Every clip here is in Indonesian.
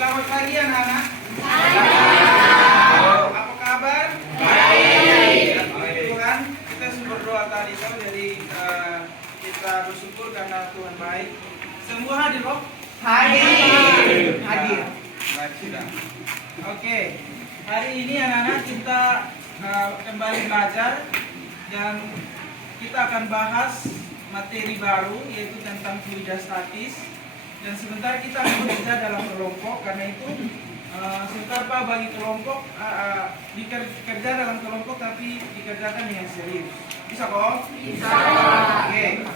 selamat pagi anak-anak. Apa kabar? Baik. Tuhan, kita berdoa tadi kan, jadi kita bersyukur karena Tuhan baik. Semua hadir kok? Hadir. Baik sudah. Oke, hari ini anak-anak kita kembali belajar dan kita akan bahas materi baru yaitu tentang fluida statis. Dan sebentar kita akan bekerja dalam kelompok, karena itu sebentar Pak bagi kelompok dikerja dalam kelompok tapi dikerjakan dengan serius. Bisa kok? Bisa. Oke.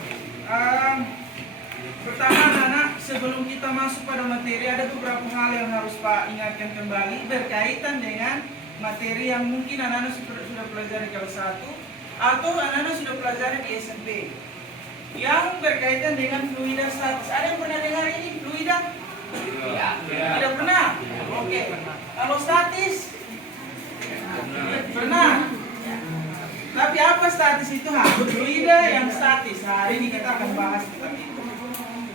Pertama anak-anak, sebelum kita masuk pada materi ada beberapa hal yang harus Pak ingatkan kembali berkaitan dengan materi yang mungkin anak-anak sudah pelajari kelas 1 atau anak-anak sudah pelajari di SMP. Yang berkaitan dengan fluida statis. Ada yang pernah dengar ini fluida? Tidak pernah? Oke. Kalau statis? Pernah? Tapi apa statis itu? Fluida yang statis. Hari ini kita akan bahas tentang itu.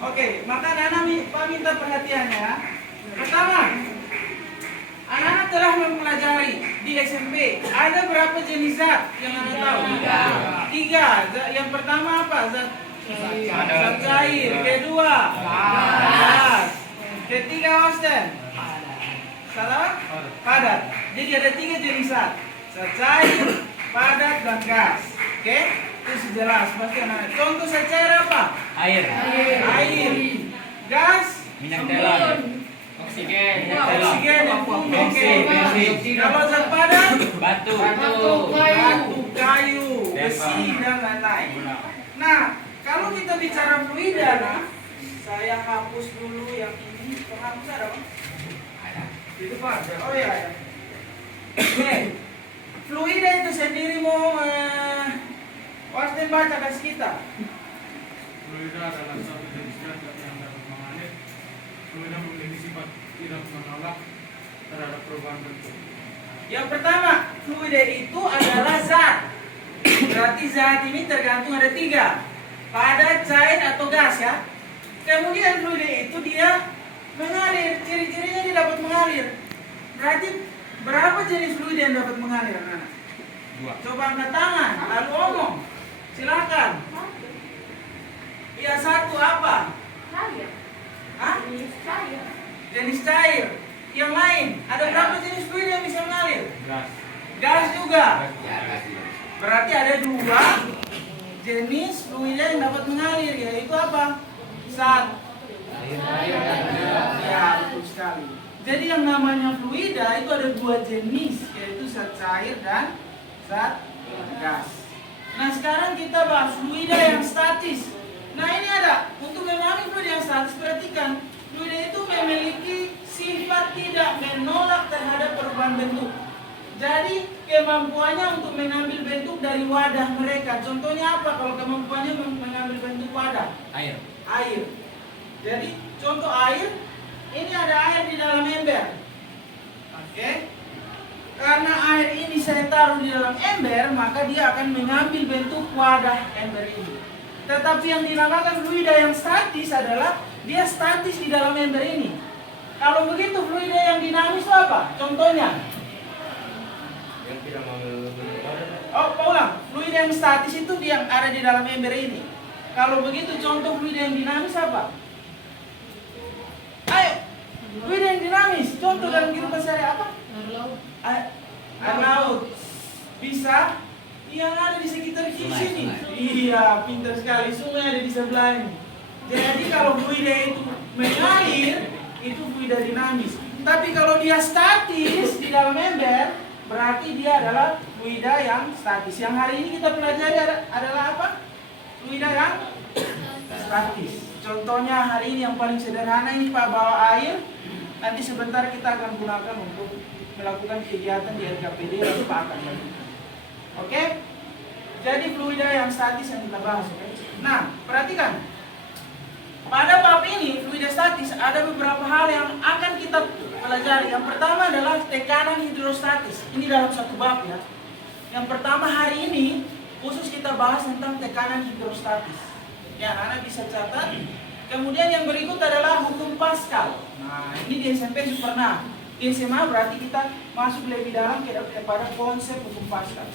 Oke, maka anak-anak Pak minta perhatiannya. Pertama, anak-anak telah mempelajari di SMP. Ada berapa jenis zat yang anak tahu? Tiga. Yang pertama apa? Zat cair. Kedua gas. Ketiga Austin. Salah? Padat. Jadi ada tiga jenis zat cair, padat, dan gas. Oke? Itu jelas pasti anak. Contoh zat cair apa? Air. Gas? Minyak galon. Oksigen. Oksigen. Bensin. Kalau zat padat? Batu. Kayu, besi, dan lain-lain. Nah, kalau kita bicara fluida, nah, saya hapus dulu yang ini. Penghapus ada Pak? Itu Pak. Oh iya. Oke. Fluida itu sendiri mau Austin baca kasih kita. Fluida adalah satu jenis zat yang dapat mengalir. Fluida memiliki sifat tidak menolak terhadap perubahan bentuk. Yang pertama, fluida itu adalah zat. Berarti zat ini tergantung ada tiga. Padat, cair, atau gas ya. Kemudian fluida itu dia mengalir. Ciri-cirinya dia dapat mengalir. Berarti berapa jenis fluida yang dapat mengalir anak-anak? Dua. Coba angkat tangan, lalu omong. Silakan. Iya, satu apa? Hah? Jenis cair. Yang lain, ada berapa jenis fluida yang bisa mengalir? Gas. Gas juga. Berarti ada dua jenis fluida yang dapat mengalir, yaitu apa? Zat. Ya, betul sekali. Jadi yang namanya fluida itu ada dua jenis, yaitu zat cair dan zat gas. Nah, sekarang kita bahas fluida yang statis. Nah, ini ada. Untuk memahami fluida yang statis, perhatikan. Fluida itu memiliki sifat tidak menolak terhadap perubahan bentuk. Jadi kemampuannya untuk mengambil bentuk dari wadah mereka. Contohnya apa kalau kemampuannya mengambil bentuk wadah? Air. Jadi contoh air, ini ada air di dalam ember. Oke. Karena air ini saya taruh di dalam ember, maka dia akan mengambil bentuk wadah ember ini. Tetapi yang dinamakan fluida yang statis adalah dia statis di dalam ember ini. Kalau begitu fluida yang dinamis itu apa? Contohnya? Yang tidak mengambil bentuk wadah. Oh, ulang. Fluida yang statis itu yang ada di dalam ember ini. Kalau begitu contoh fluida yang dinamis apa? Ayo. Fluida yang dinamis. Contoh dalam kehidupan sehari apa? Air laut. Bisa? Yang ada di sekitar sini. Iya, pintar sekali. Sungai ada di sebelah ini. Jadi kalau fluida itu mengalir, itu fluida dinamis. Tapi kalau dia statis di dalam ember, berarti dia adalah fluida yang statis. Yang hari ini kita pelajari adalah apa? Fluida yang statis. Contohnya hari ini yang paling sederhana ini Pak bawa air. Nanti sebentar kita akan gunakan untuk melakukan kegiatan di RKPD dan Pak akan lakukan. Oke? Jadi fluida yang statis yang kita bahas. Oke? Nah, perhatikan. Pada bab ini, fluida statis, ada beberapa hal yang akan kita pelajari. Yang pertama adalah tekanan hidrostatis. Ini dalam satu bab ya. Yang pertama hari ini, khusus kita bahas tentang tekanan hidrostatis. Ya, anak bisa catat. Kemudian yang berikut adalah hukum Pascal. Nah, ini di SMP pernah. Di SMA berarti kita masuk lebih dalam kepada konsep hukum Pascal.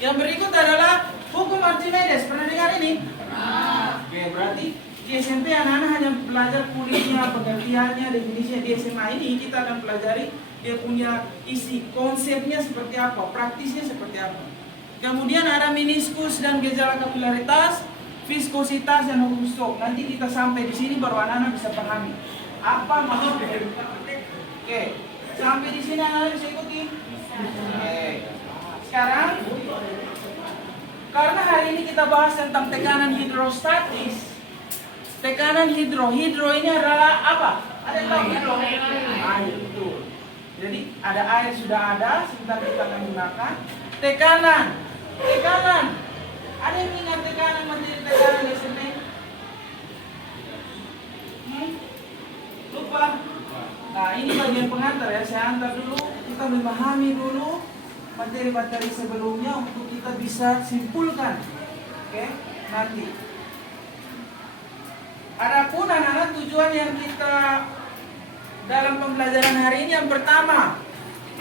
Yang berikut adalah hukum Archimedes. Pernah dengar ini? Pernah. Oke, berarti di SMP anak-anak hanya belajar kulitnya, pengertiannya, definisinya. Di SMA ini kita akan pelajari dia punya isi, konsepnya seperti apa, praktisnya seperti apa. Kemudian ada meniskus dan gejala kapilaritas, viskositas dan hukum Stokes. Nanti kita sampai di sini baru anak-anak bisa pahami apa maksud dari. Oke, sampai di sini anak-anak bisa ikuti. Oke. Sekarang, karena hari ini kita bahas tentang tekanan hidrostatis. Tekanan hidro ini adalah apa? Ada yang tahu hidro? Air, betul. Jadi ada air sudah ada, sebentar kita akan gunakan. Tekanan. Ada yang ingat tekanan, materi tekanan di sini? Lupa? Nah, ini bagian pengantar ya, saya antar dulu. Kita memahami dulu materi-materi sebelumnya untuk kita bisa simpulkan. Oke, nanti. Adapun anak-anak tujuan yang kita dalam pembelajaran hari ini yang pertama.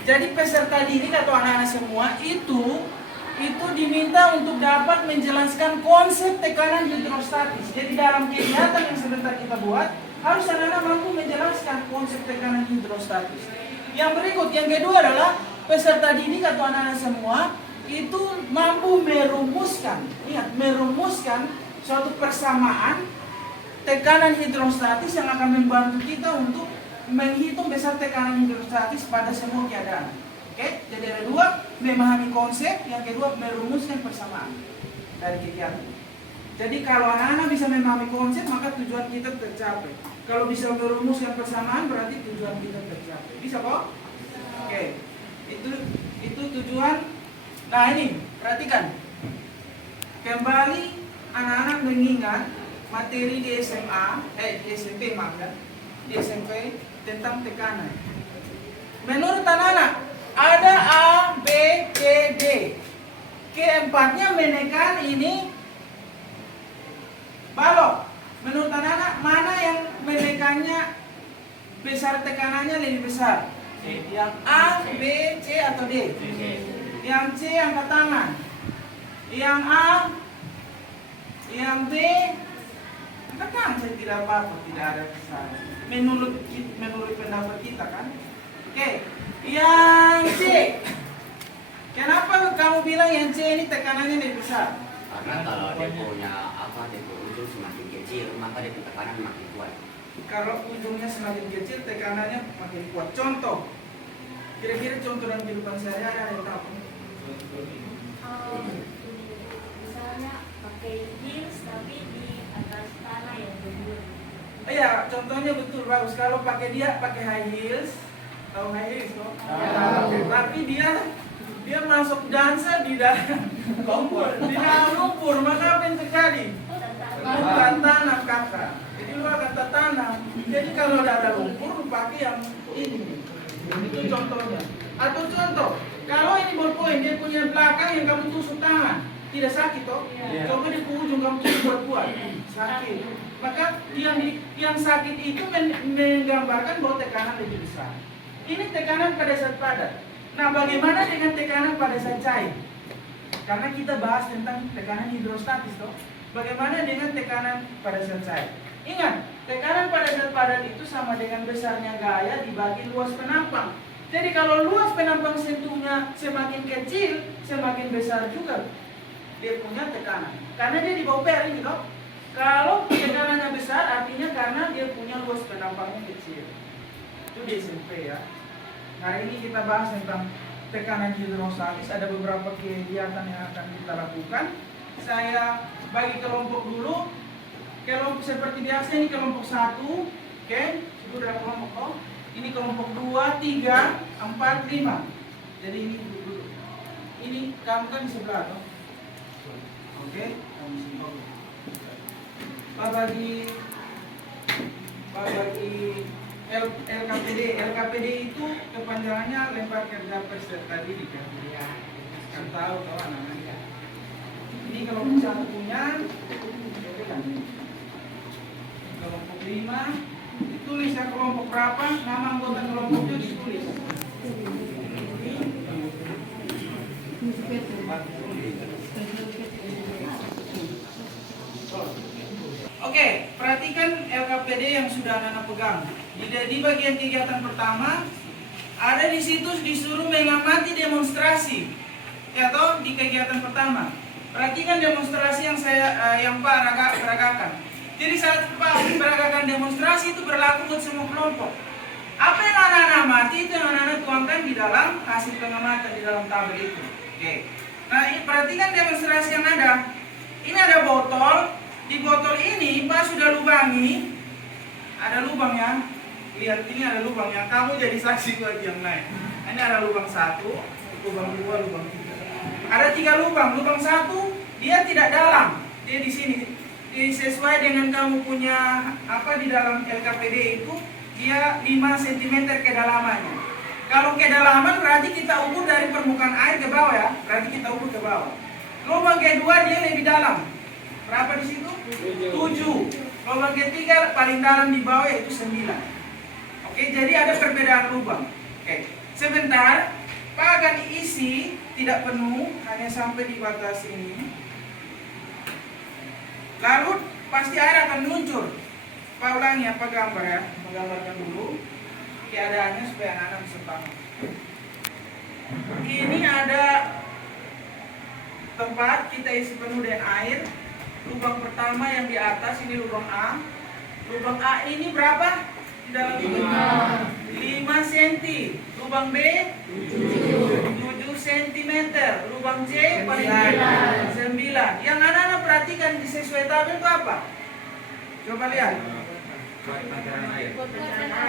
Jadi peserta didik atau anak-anak semua itu diminta untuk dapat menjelaskan konsep tekanan hidrostatis. Jadi dalam kegiatan yang sebentar kita buat, harus anak-anak mampu menjelaskan konsep tekanan hidrostatis. Yang berikut, yang kedua adalah peserta didik atau anak-anak semua itu mampu merumuskan suatu persamaan tekanan hidrostatis yang akan membantu kita untuk menghitung besar tekanan hidrostatis pada semua keadaan. Oke, jadi ada dua, memahami konsep, yang kedua merumuskan persamaan dari kegiatan. Jadi kalau anak-anak bisa memahami konsep, maka tujuan kita tercapai. Kalau bisa merumuskan persamaan, berarti tujuan kita tercapai. Bisa kok? Oke, itu tujuan. Nah ini, perhatikan. Kembali anak-anak mengingat materi di di SMP maaf ya, di SMP tentang tekanan. Menurut anak-anak, ada A, B, C, D. Keempatnya menekan ini balok. Menurut anak-anak, mana yang menekannya besar, tekanannya lebih besar? Yang A, B, C atau D? Yang C angkat tangan. Yang A, yang B angkat tangan. Saya tidak apa-apa, tidak ada besar. Menurut pendapat kita kan. Oke, yang C. Kenapa kamu bilang yang C ini tekanannya lebih besar? Karena kalau dia punya dia punya ujung semakin kecil, maka dia tekanan makin kuat. Kalau ujungnya semakin kecil, tekanannya makin kuat. Contoh, kira-kira contoh dalam kehidupan sehari-hari ada yang tahu? Misalnya pakai heels tapi di atas tanah yang berbulan. Iya, contohnya betul bagus. Kalau pakai high heels, tahu high heels kok? Tapi dia masuk dansa di dalam lumpur, maka apa yang terjadi? Bukan tanah kakak. Jadi lu akan tanam. Jadi kalau ada lumpur, lu pakai yang ini. Itu contohnya. Atau contoh, kalau ini ballpoint dia punya belakang yang kamu tusuk tangan, tidak sakit toh? Coba di ujung kamu tusuk kuat-kuat, sakit. Maka yang sakit itu menggambarkan bahwa tekanan lebih besar. Ini tekanan pada saat padat. Nah, bagaimana dengan tekanan pada saat cair? Karena kita bahas tentang tekanan hidrostatis toh. Bagaimana dengan tekanan pada saat cair? Ingat, tekanan pada saat padat itu sama dengan besarnya gaya dibagi luas penampang. Jadi kalau luas penampang sentuhnya semakin kecil, semakin besar juga dia punya tekanan. Karena dia di bawah per ini toh. Kalau tekanannya besar artinya karena dia punya luas penampangnya kecil. Itu di SMP ya. Hari ini kita bahas tentang tekanan hidrostatis. Ada beberapa kegiatan yang akan kita lakukan. Saya bagi kelompok dulu. Kelompok seperti biasa ini kelompok 1. Oke, itu udah kelompok toh. Ini kelompok 2, 3, 4, 5. Jadi ini dulu. Ini kamu kan di sebelah toh. Oke, kamu di sini. Bagi LKPD itu kepanjangannya lempar kerja peserta didik kan? Kan tahu anak-anak. Ini kelompok 1 punya, 5. Ditulis ya kelompok berapa, nama anggota kelompoknya ditulis. Oke, perhatikan LKPD yang sudah anak pegang. Di bagian kegiatan pertama, ada di situ disuruh mengamati demonstrasi. Ya toh, di kegiatan pertama. Perhatikan demonstrasi yang Pak peragakan. Jadi saat Pak peragakan demonstrasi itu berlaku buat semua kelompok. Apa yang anak-anak amati itu yang anak-anak tuangkan di dalam hasil pengamatan di dalam tabel itu. Oke. Nah, perhatikan demonstrasi yang ada. Ini ada botol. Di botol ini Pak sudah lubangi. Ada lubangnya. Lihat ini ada lubangnya. Kamu jadi saksi buat yang lain. Ini ada lubang 1, lubang 2, lubang 3. Ada 3 lubang. Lubang 1 dia tidak dalam. Dia di sini. Sesuai dengan kamu punya apa di dalam LKPD itu, dia 5 cm kedalamannya. Kalau kedalaman berarti kita ukur dari permukaan air ke bawah ya. Berarti kita ukur ke bawah. Lubang kedua dia lebih dalam. Berapa di situ? 7. Lubang ketiga paling dalam di bawah yaitu 9. Oke, jadi ada perbedaan lubang. Oke, sebentar. Pak akan isi tidak penuh, hanya sampai di batas ini. Lalu pasti air akan meluncur. Pak ulangi apa gambar ya? Menggambarkan dulu keadaannya supaya anak-anak bisa paham. Ini ada tempat kita isi penuh dengan air. Lubang pertama yang di atas ini lubang A. Lubang A ini berapa? Di dalam itu 5 cm. Lubang B 7 cm. Lubang C paling 9. Yang anak-anak perhatikan di sesuai tabel itu apa? Coba lihat.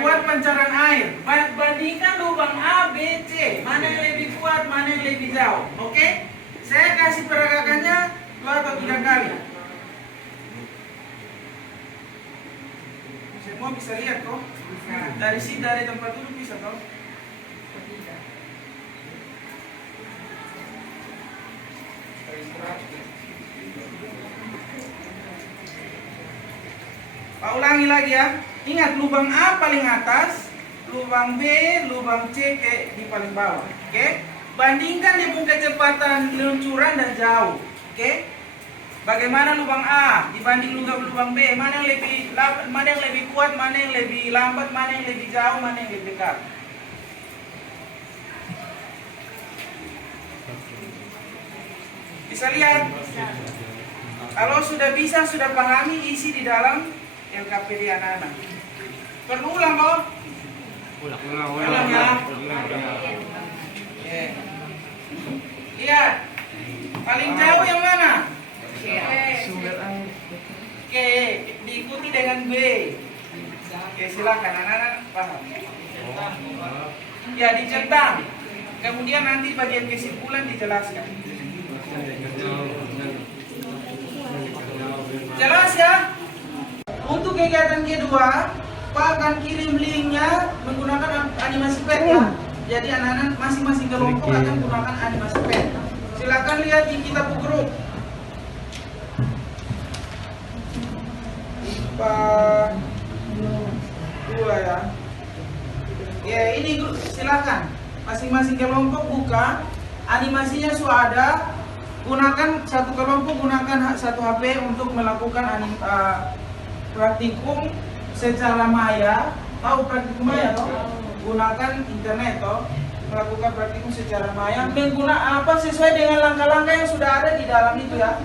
Kuat pancaran air. Bandingkan lubang A, B, C. Mana yang lebih kuat, mana yang lebih jauh. Oke? Saya kasih peragakannya 2 atau 3 kali. Semua bisa lihat kok. Nah, dari tempat duduk bisa toh. Pak ulangi lagi ya. Ingat lubang A paling atas, lubang B, lubang C di paling bawah. Oke? Bandingkan dia punya kecepatan luncuran dan jauh. Oke? Bagaimana lubang A dibanding lubang B? Mana yang lebih kuat, mana yang lebih lambat, mana yang lebih jauh, mana yang lebih dekat? Bisa lihat? Kalau sudah bisa, sudah pahami isi di dalam LKPD anak-anak. Perlu ulang kok? Ulang ya. Lihat. Paling jauh yang mana? Oke, diikuti dengan B. Oke, silakan anak-anak paham. Ya, dicentang. Kemudian nanti bagian kesimpulan dijelaskan. Jelas ya? Untuk kegiatan kedua, Pak akan kirim linknya menggunakan animasi pet ya. Jadi anak-anak masing-masing kelompok akan menggunakan animasi pet. Silakan lihat di kitab grup. IPA 2 ya. Ya ini silakan. Masing-masing kelompok buka. Animasinya sudah ada. Gunakan satu kelompok gunakan satu HP untuk melakukan praktikum secara maya. Tahu praktikum maya toh? Gunakan internet toh, melakukan praktikum secara maya. Menggunakan apa sesuai dengan langkah-langkah yang sudah ada di dalam itu ya.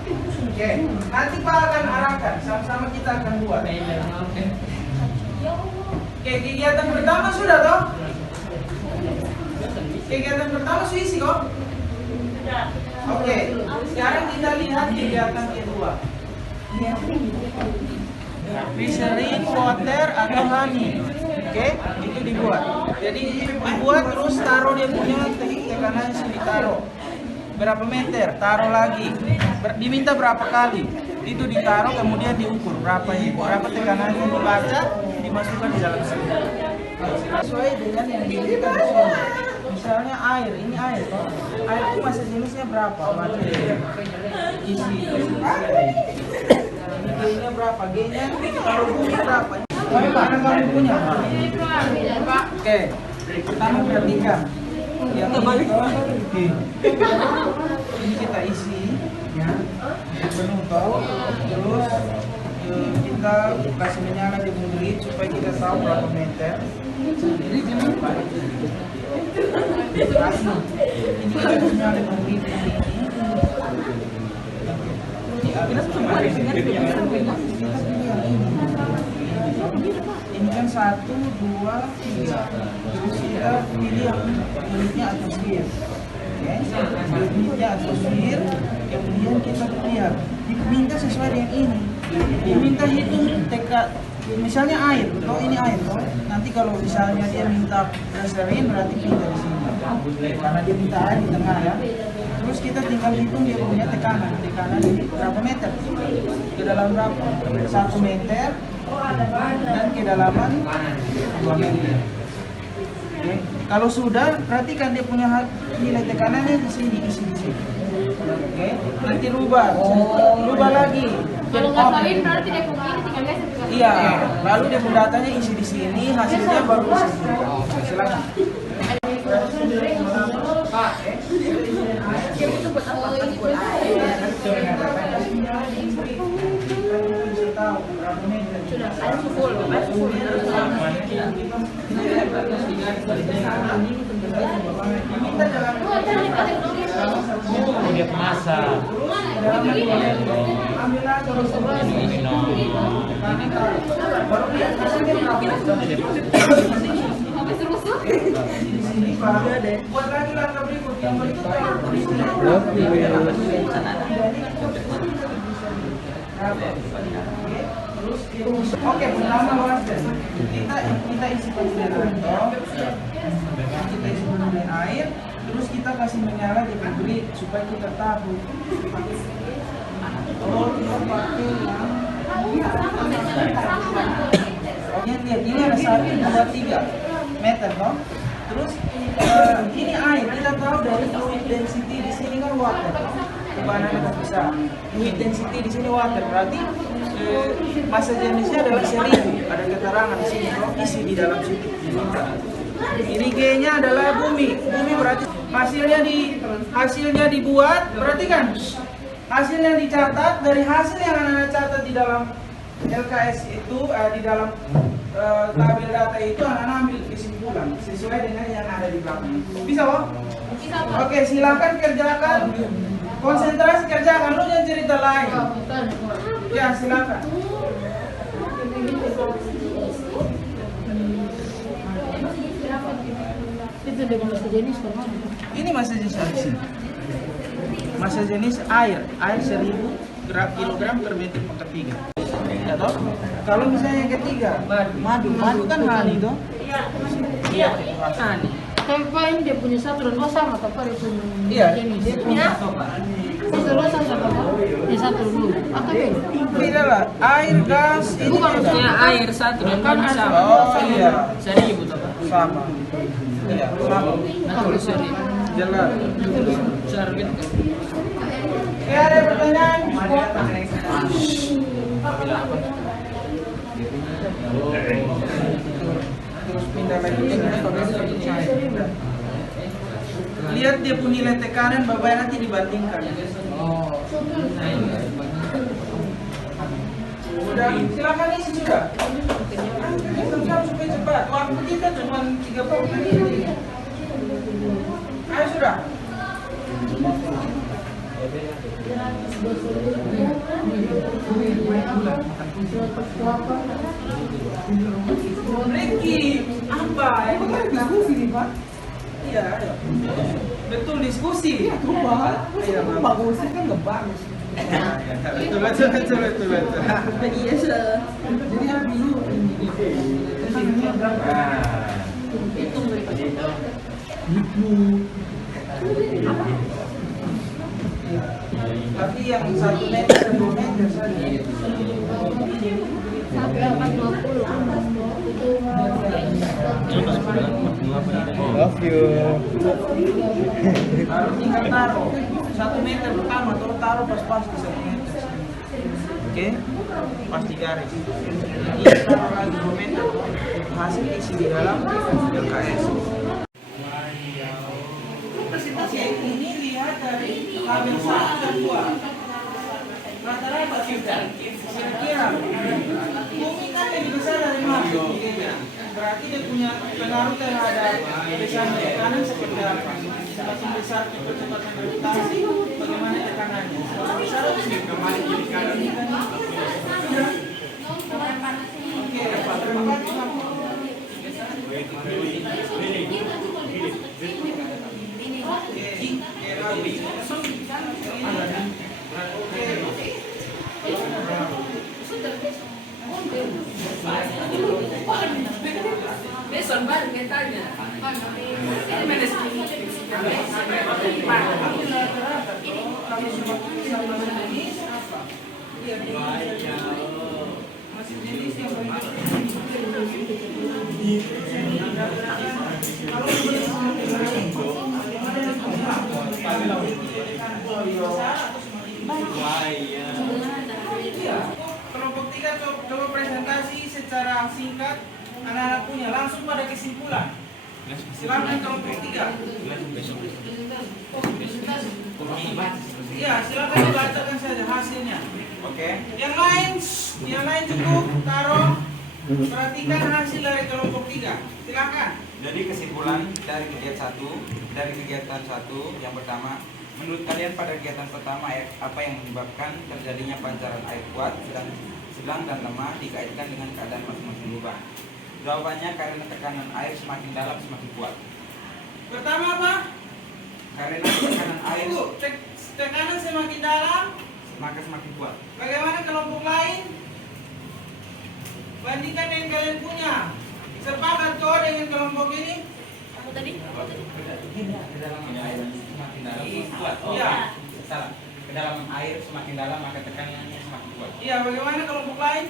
Oke. Nanti Pak akan arahkan, sama-sama kita akan buat. Oke, kegiatan pertama sudah toh? Kegiatan pertama sudah isi kok? Oke, sekarang kita lihat kegiatan kedua. Glycerin, water, atau honey. Oke, itu dibuat. Jadi dibuat terus taruh dia punya tekanan sini taruh. Berapa meter? Taruh lagi. Diminta berapa kali? Itu ditaruh kemudian diukur berapa tekanannya dibaca, dimasukkan di dalam sini. Sesuai dengan yang diinginkan di sini. Misalnya air, ini air. Air itu masa jenisnya berapa? Isi. G-nya berapa? G-nya kalau bumi berapa? Mana kamu punya? Oke, pertama perhatikan. Yang ini, ini kita isi, ya, penuh toh. Terus kita kasih menyala di grid supaya kita tahu berapa meter. Ini kita kasih menyala di grid ini kan 1, 2, 3. Terus kita pilih yang unitnya atmosfer. Oke, unitnya atmosfer. Kemudian kita lihat, diminta sesuai dengan ini. Diminta hitung misalnya air, toh ini air, toh. Nanti kalau misalnya dia minta glycerin berarti pindah di sini. Karena dia minta air di tengah ya. Terus kita tinggal hitung dia punya tekanan ini berapa meter, kedalaman berapa, 1 meter dan kedalaman 2 meter. Oke. Kalau sudah, perhatikan dia punya nilai tekanannya di sini, isi di sini. Oke. Nanti rubah lagi. Kalau nggak tahu berarti dia begini tinggal geser juga. Iya. Lalu dia pun datanya isi di sini, hasilnya baru isi di sini. Silakan. Sudah, air full. Dia masak. Buat lagi langkah berikut yang Oke, pertama water. Kita isi penuh dengan air, terus kita kasih menyala di grid supaya kita tahu. Oh, kita pakai yang lihat ini ada 1, 2, 3 meter, toh. Terus ini air, kita tahu dari fluid density di sini kan water, tebanan kita bisa. Fluid density di sini water, berarti massa jenisnya adalah 1000. Ada keterangan di sini, toh, isi di dalam situ. Ini G-nya adalah bumi berarti hasilnya dibuat, perhatikan. Hasilnya dicatat dari hasil yang Anda catat di dalam LKS itu, di dalam tabel data itu Anda ambil kesimpulan sesuai dengan yang ada di belakang. Bisa, Wak? Bisa, Pak. Oke, silakan kerjakan. Konsentrasi kerjakan, lu jangan cerita lain. Ya, silakan. Itu dia masa jenis kemana? Ini massa jenis air. Massa jenis air 1000 kilogram per meter per 3. Ya toh? Kalau misalnya yang ketiga, madu kan honey toh? Iya. Honey. Tapi ini dia punya 1 dan 2 sama, tapi itu Iya. jenis. Ya. 1 2 sama, ini 1 dulu. Atau beda? Beda lah. Air, gas, ini Bukan beda. maksudnya air 1 dan Kan 2 sama. Oh iya. 1000 toh, Pak. Sama. Iya, sama. Betul, sorry. Jelas. Sarbit. Ada pertanyaan? Terus pindah lagi ke lihat dia punya nilai tekanan, Bapak nanti dibandingkan. Sudah, silakan isi sudah. Supaya cepat. Waktu kita cuma 30 menit. Ayo sudah. Ricky, apa? Itu kan diskusi nih, Pak. Iya, ayo. Betul, diskusi. Iya, iya, bagus kan nggak bagus. Betul. Iya, sudah. Jadi yang dulu ini berapa? Hitung daripada. Tapi yang 1 meter dan 2 meter saja. Love you. Lalu tinggal taruh 1 meter pertama, taruh pas-pas di 1 meter. Oke, pasti garis. Jadi kalau lagi komentar hasil isi di dalam LKS. Oke, ini lihat dari kabel 1 dan 2. Rata-rata sudah kira-kira bumi kan lebih besar dari Mars. Berarti dia punya pengaruh terhadap besaran tekanan seperti apa? Semakin besar kecepatan gravitasi, bagaimana tekanannya? Semakin besar kembali jadi kanan. Oke, terima Besok baru mentalnya. Kelompok 3 coba presentasi secara singkat anak-anak punya langsung pada kesimpulan. Silakan kelompok 3. Iya, silakan dibacakan saja hasilnya. Oke. Yang lain cukup taruh. Perhatikan hasil dari kelompok 3. Silakan. Jadi kesimpulan dari kegiatan satu yang pertama, menurut kalian pada kegiatan pertama apa yang menyebabkan terjadinya pancaran air kuat, sedang dan lemah dikaitkan dengan keadaan masing-masing lubang? Jawabannya karena tekanan air semakin dalam semakin kuat. Pertama apa? Karena tekanan air Tekanan semakin dalam, maka semakin kuat. bagaimana kelompok lain? Bandingkan dengan kalian punya. Sepakat kau dengan kelompok ini? Aku tadi. Kedalaman air semakin dalam semakin kuat. Iya. Salah. Kedalaman air semakin dalam maka tekanannya semakin kuat. Iya, bagaimana kelompok lain?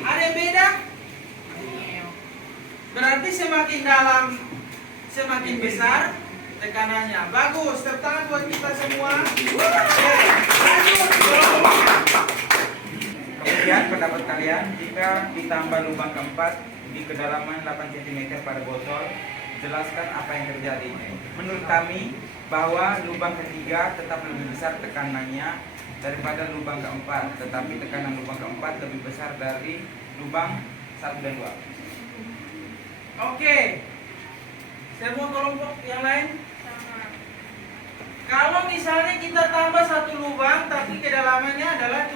Ada yang beda? Berarti semakin dalam, semakin besar tekanannya. Bagus, tepuk tangan buat kita semua. Oke, lanjut. Kemudian pendapat kalian, jika ditambah lubang keempat di kedalaman 8 cm pada botol, jelaskan apa yang terjadi. Menurut kami, bahwa lubang ketiga tetap lebih besar tekanannya daripada lubang keempat, tetapi tekanan lubang keempat lebih besar dari lubang 1 dan 2. Oke. Semua kelompok yang lain? Kalau misalnya kita tambah satu lubang tapi kedalamannya adalah 8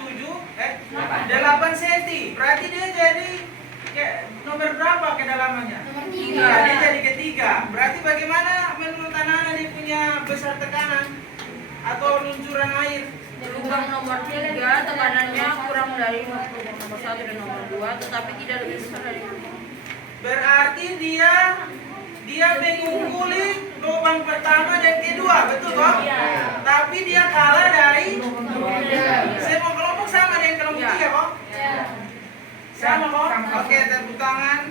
cm, berarti dia jadi nomor berapa kedalamannya? Dia jadi ketiga. Berarti bagaimana menurut anak-anak dia punya besar tekanan atau luncuran air? Lubang nomor 3 tekanannya kurang dari nomor 1 dan nomor 2, tetapi tidak lebih besar dari Berarti dia mengungguli lubang pertama dan kedua, betul kok? Iya. Tapi dia kalah dari semua kelompok sama dengan kelompok 3 kok? Sama kok? Oke, tepuk tangan.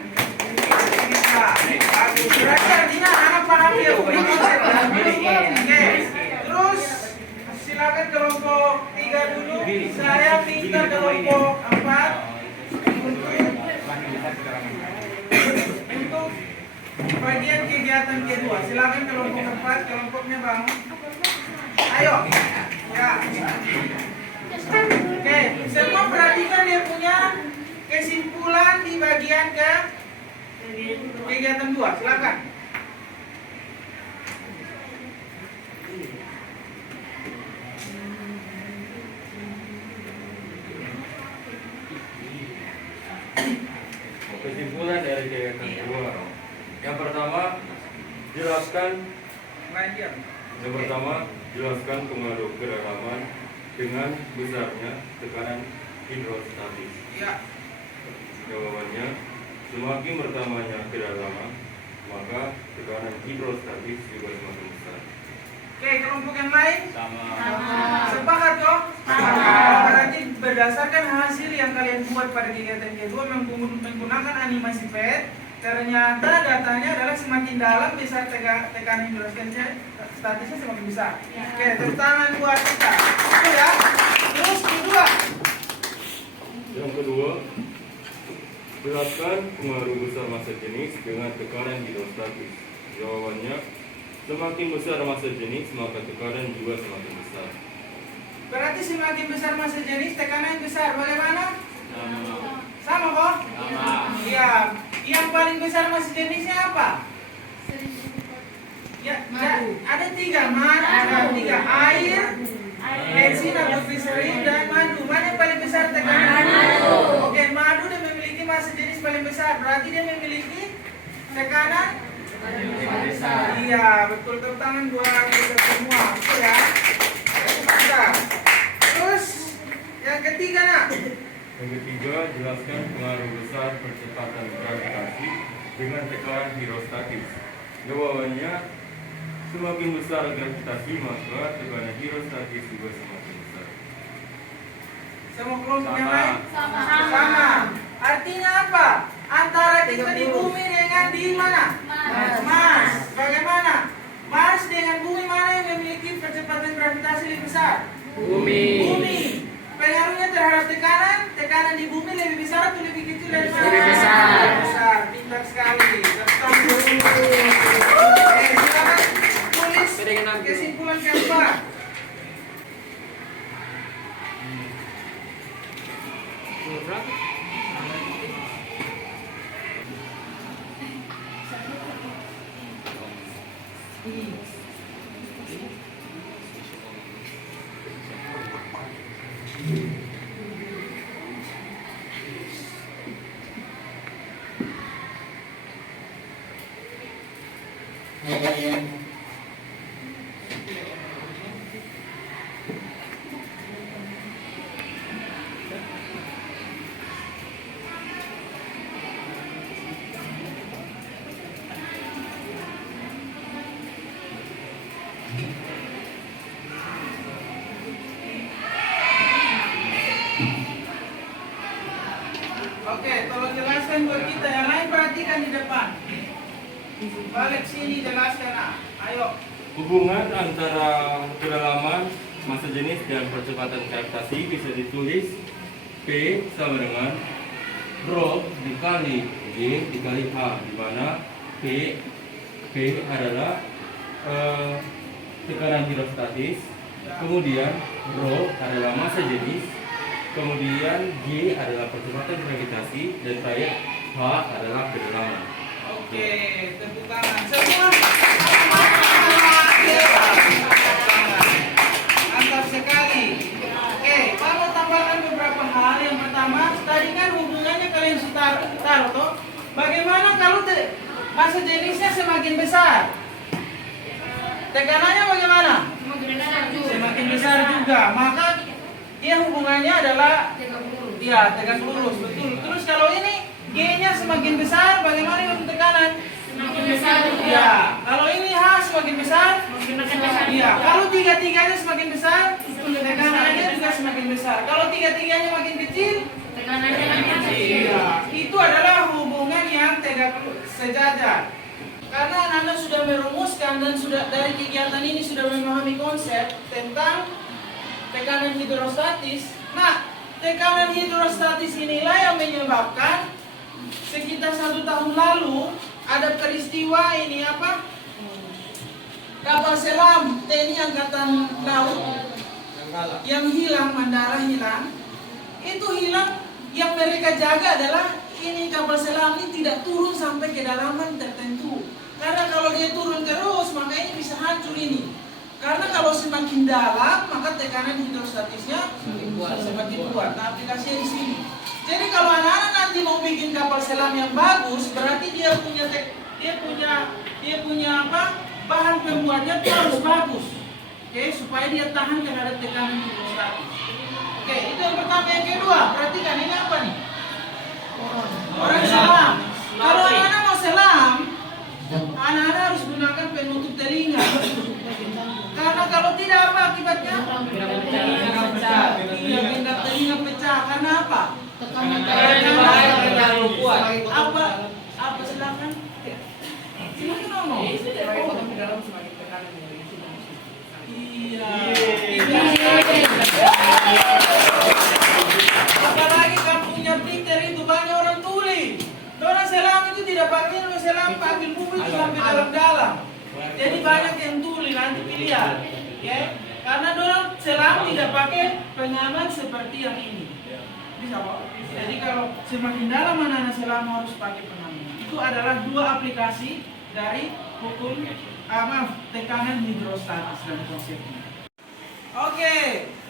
Bisa. Bagus. Berarti artinya anak paham ya. Oke. Terus silakan kelompok 3 dulu. Saya minta kelompok 4 untuk bagian kegiatan kedua. Silakan kelompok 4, kelompoknya bangun. Ayo. Ya. Oke, semua perhatikan dia punya kesimpulan di bagian kegiatan 2. Silakan. Kesimpulan dari kegiatan kedua. Yang pertama, jelaskan pengaruh kedalaman dengan besarnya tekanan hidrostatis. Ya. Jawabannya, semakin bertambahnya kedalaman, maka tekanan hidrostatis juga semakin besar. Oke, kelompok yang lain? Sama. Sepakat kok? Sepakat. Berarti berdasarkan hasil yang kalian buat pada kegiatan kedua menggunakan animasi PET, ternyata datanya adalah semakin dalam besar tekanan hidrostatisnya semakin besar. Oke, tepuk tangan buat kita. Betul ya? Jelaskan pengaruh besar massa jenis dengan tekanan hidrostatis. Jawabannya, semakin besar massa jenis maka tekanan juga semakin besar. Berarti semakin besar massa jenis, tekanan besar. Bagaimana? Sama kok? Iya. Yang paling besar massa jenisnya apa? Ya, ada tiga. Ada tiga. Air, bensin atau gliserin, dan madu. Mana yang paling besar tekanan? Madu. Oke, madu dia memiliki massa jenis paling besar. Berarti dia memiliki tekanan besar. Iya, betul. Tepuk tangan buat kita semua. Oke ya. Mantap. Terus yang ketiga nak. Yang ketiga, jelaskan pengaruh besar percepatan gravitasi dengan tekanan hidrostatis. Jawabannya, semakin besar gravitasi maka tekanan hidrostatis juga semakin besar. Semua kelompok yang lain? Sama. Artinya apa? Antara kita di bumi dengan di mana? Mars. Bagaimana? Mars dengan bumi mana yang memiliki percepatan gravitasi lebih besar? Bumi. Pengaruhnya terhadap tekanan di bumi lebih besar atau lebih kecil dari mana? Lebih besar. Lebih besar. Pintar sekali. Silakan tulis kesimpulan keempat. Oke, tolong jelaskan buat kita. Yang lain perhatikan di depan. Balik sini jelaskan. Ayo. Hubungan antara kedalaman massa jenis dan percepatan gravitasi bisa ditulis P sama dengan Rho dikali G dikali H, di mana P adalah tekanan hidrostatis, kemudian Rho adalah massa jenis, kemudian G adalah percepatan gravitasi, dan terakhir H adalah kedalaman. Oke, tepuk tangan semua. Mantap sekali. Oke, kalau tambahkan beberapa hal. Yang pertama, tadi kan hubungannya kalian sudah taruh toh. Bagaimana kalau massa jenisnya semakin besar? Tekanannya bagaimana? Semakin besar juga. Maka dia hubungannya adalah tegak lurus, betul. Terus kalau ini G-nya semakin besar, bagaimana untuk tekanan? Semakin besar juga. Ya, kalau ini H semakin besar, iya. Kalau tiga-tiganya semakin besar, tekanannya juga semakin besar. Kalau tiga-tiganya makin kecil, Tekanannya makin kecil. iya. Itu adalah hubungan yang tegak sejajar. Karena Anda sudah merumuskan dan sudah dari kegiatan ini sudah memahami konsep tentang tekanan hidrostatis. Nah, tekanan hidrostatis inilah yang menyebabkan sekitar 1 tahun lalu ada peristiwa ini apa? Kapal selam TNI Angkatan Laut yang hilang, Mandala hilang. Itu hilang, yang mereka jaga adalah ini kapal selam ini tidak turun sampai kedalaman tertentu. Karena kalau dia turun terus, maka ini bisa hancur ini. Karena kalau semakin dalam, maka tekanan hidrostatisnya semakin kuat. Nah, aplikasinya di sini. Jadi kalau anak-anak nanti mau bikin kapal selam yang bagus, berarti dia punya apa? Bahan pembuatnya itu harus bagus. Oke, supaya dia tahan terhadap tekanan hidrostatis. Oke, itu yang pertama. Yang kedua, perhatikan ini apa nih? Orang selam. Kalau anak-anak mau selam, anak-anak harus gunakan penutup telinga. Karena kalau tidak apa akibatnya? Iya, gendap telinga pecah. Karena apa? Terlalu kuat. Apa silakan? Silakan ngomong. Iya. Apalagi kampungnya Peter itu banyak orang tuli. selang tidak pakai pengaman seperti yang ini. Bisa Pak? Jadi kalau semakin dalam anak-anak selam harus pakai pengaman. Itu adalah dua aplikasi dari hukum tekanan hidrostatis dan konsepnya. Oke,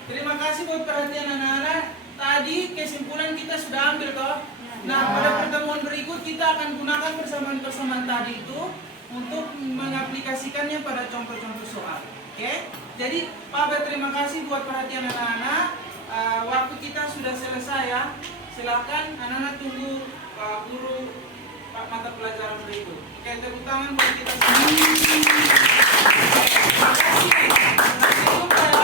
terima kasih buat perhatian anak-anak. Tadi kesimpulan kita sudah ambil toh. Nah, pada pertemuan berikut kita akan gunakan persamaan-persamaan tadi itu untuk mengaplikasikannya pada contoh-contoh soal. Oke? Jadi, Pak terima kasih buat perhatian anak-anak. Waktu kita sudah selesai ya. Silakan anak-anak tunggu Pak Guru mata pelajaran berikut. Oke, tepuk tangan buat kita semua. Terima kasih. Sampai jumpa.